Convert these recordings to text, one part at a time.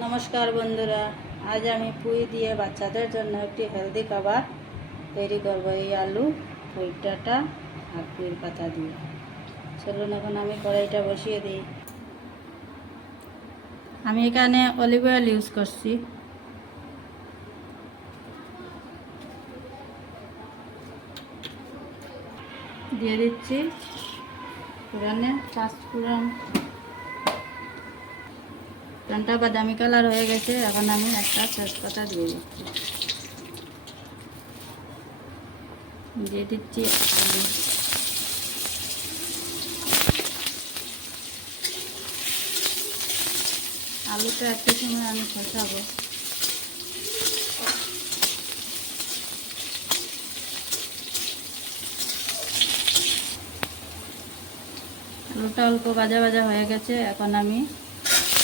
নমস্কার বন্ধুরা, আজ আমি পুঁই দিয়ে বাচ্চাদের জন্য একটি হেলদি খাবার তৈরি করব। এই আলু, পুঁই ডাঁটা আর পুঁইর পাতা দিয়ে। চলুন এখন আমি কড়াইটা বসিয়ে দিই। আমি এখানে অলিভ অয়েল ইউজ করছি। দিয়ে দিচ্ছি ফোড়নে 5 ফোড়ন। ফোড়নটা বাদামি কালার হয়ে গেছে, এখন আমি একটা তেজপাতা দিয়ে দিচ্ছি। দিয়ে দিচ্ছি আলু। আলুটা একটু সময় আমি কষাবো। আলুটা অল্প ভাজা ভাজা হয়ে গেছে, এখন আমি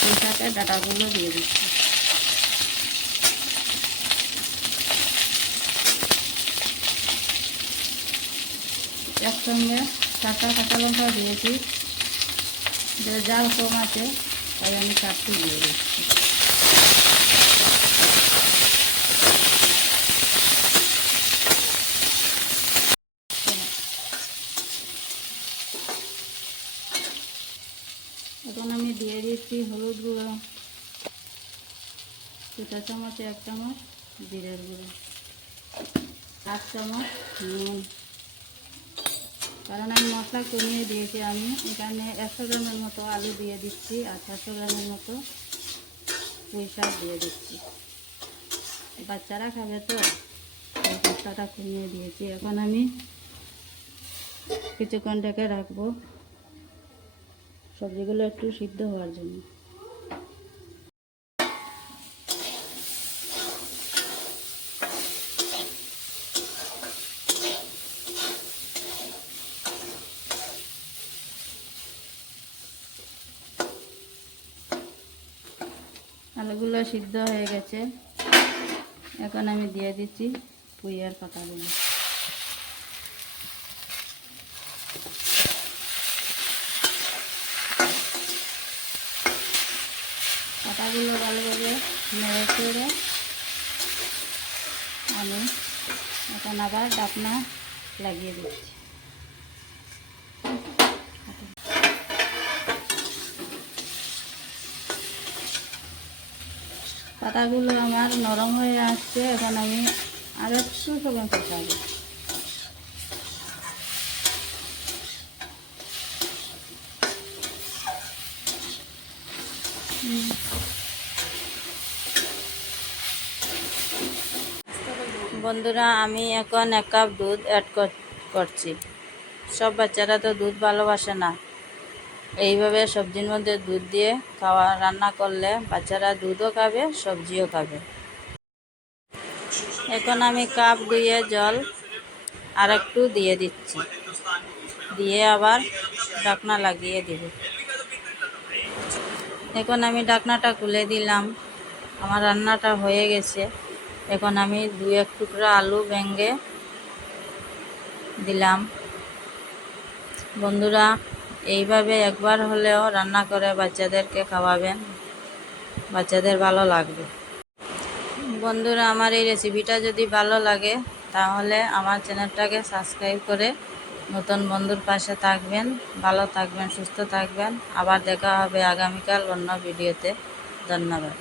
এই সাথে ডাঁটাগুলো দিয়ে দিচ্ছি। একসঙ্গে 4টা কাঁচা লঙ্কা দিয়েছি। জাল কম আছে তাই আমি 4টি দিয়ে দিচ্ছি। এখন আমি দিয়ে দিচ্ছি হলুদ গুঁড়ো 2 চা চামচে 1 চামচ, জিরের গুঁড়ো 8 চামচ, নুন। কারণ আমি মশলা কমিয়ে দিয়েছি। আমি এখানে 100 গ্রামের মতো আলু দিয়ে দিচ্ছি আর 400 গ্রামের মতো পুঁই শাক দিয়ে দিচ্ছি। বাচ্চারা খাবে তো এই মশলাটা কমিয়ে দিয়েছি। এখন আমি কিছুক্ষণ ঢেকে রাখবো সবজিগুলো একটু সিদ্ধ হওয়ার জন্য। আলুগুলো সিদ্ধ হয়ে গেছে, এখন আমি দিয়ে দিচ্ছি পুঁইয়ের পাতাগুলো। পাতাগুলো ভালোভাবে নেড়ে চেড়ে আমি এখন আবার ঢাকনা লাগিয়ে দিচ্ছি। পাতাগুলো আমার নরম হয়ে আসছে, এখন আমি আর একটু সময় কষাবো। বন্ধুরা, আমি এখন 1 কাপ দুধ অ্যাড করছি। সব বাচ্চারা তো দুধ ভালোবাসে না। এইভাবে সবজির মধ্যে দুধ দিয়ে রান্না করলে বাচ্চারা দুধও খাবে, সবজিও খাবে। এখন আমি কাপ ধুয়ে জল আর একটু দিয়ে দিচ্ছি, দিয়ে আবার ঢাকনা লাগিয়ে দিব। এখন আমি ঢাকনাটা খুলে দিলাম। আমার রান্নাটা হয়ে গেছে। এখন আমি 2-1 টুকরা আলু ভেঙে দিলাম। বন্ধুরা, এইভাবে একবার হলেও রান্না করে বাচ্চাদেরকে খাওয়াবেন, বাচ্চাদের ভালো লাগবে। বন্ধুরা, আমার এই রেসিপিটা যদি ভালো লাগে তাহলে আমার চ্যানেলটাকে সাবস্ক্রাইব করে নতুন বন্ধুর পাশে থাকবেন। ভালো থাকবেন, সুস্থ থাকবেন। আবার দেখা হবে আগামীকাল অন্য ভিডিওতে। ধন্যবাদ।